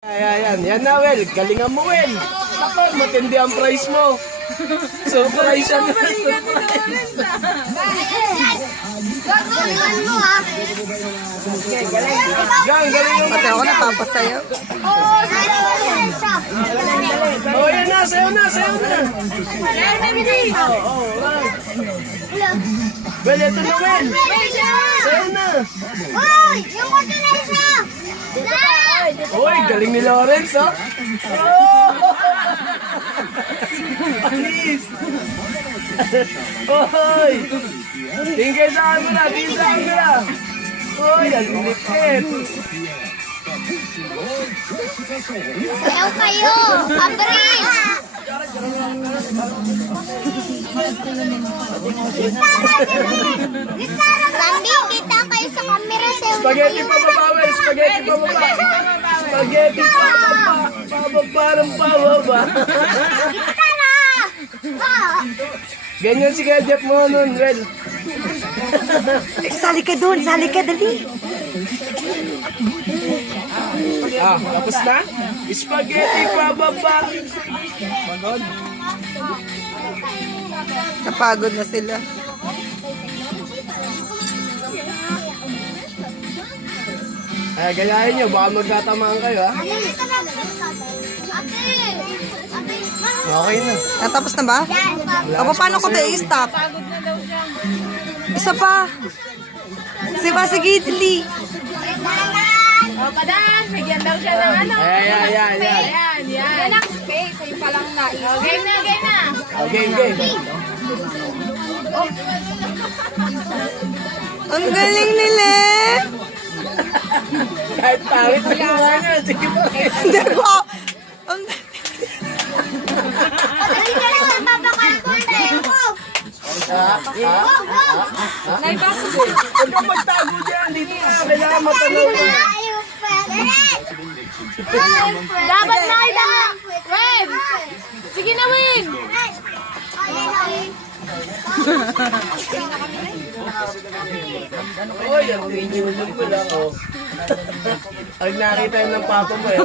Ayan, yan na, Wel. Galingan mo, Wel. Ako, matindi ang price mo. Surprise yan. Gagawin mo ha. Galingan mo. Pati ako napapasayo. Oo, siya. Oh, yan na, sayo na, sayo na. Wel, ito na, Wel. Sayo na. Hoy, yung kote na siya. Uy, galing ni Lawrence, oh. Oh! Alis. Uy. Tingkay sa akin mo na, tingkay sa akin mo na. Uy, ang lipit. Ayaw kayo. Abris. Lambing, kita kayo sa camera. Spaghetti pa baba, Wel. Spaghetti pa baba. Spaghetti pa baba. Pababa ng pababa. Kita na. Ganyan si Kuya Jeff mo nun, Wel. Sali ka doon, sali ka, dali. Ah, tapos na? Spaghetti pa baba. Napagod na sila. Ay, gayahin nyo. Baka magtatamaan kayo, ha? Okay na. Natapos na ba? O, paano ko tayo i-stop? Isa pa. Sige, dali. O, padan, bigyan daw siya ng ano. Ayan. Ayan. Yan ang space. Ayun palang nais. O, game na. Oh, game. Ang galing nila. Kahit pangit na yung mga nyo. Sige po. Hindi ko. Ang Dali ka lang, babakalkultahin ko. Huwag kang magtago dyan. Dito na. Kailangan matanaw na. Dapat na ida. Web. Sige na, Win. Uy, ang tingin ko lang, oh. Pag nakita yun ng papa mo, eh.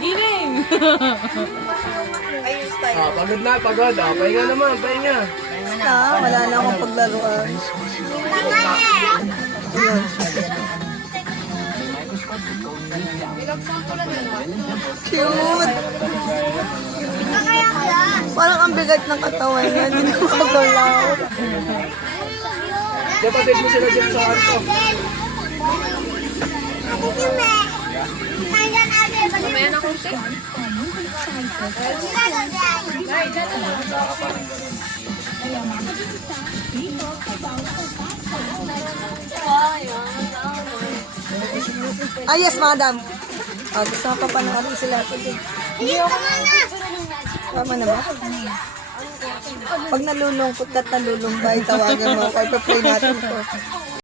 Giling. Ah, pagod na, pagod. Ah, pahinga naman, pahinga. wala na akong paglaruan. Cute. Parang ang bigat ng katawan niya. Hindi na magalaw. Kapatid mo sila dyan sa kanto. Mamaya na kung siya. Ah, yes, madam. Oh, gusto ko pa panoorin sila. Tama na ba? Pag nalulungkot at nalulumbay, tawagan mo ako. Ipa-play natin to.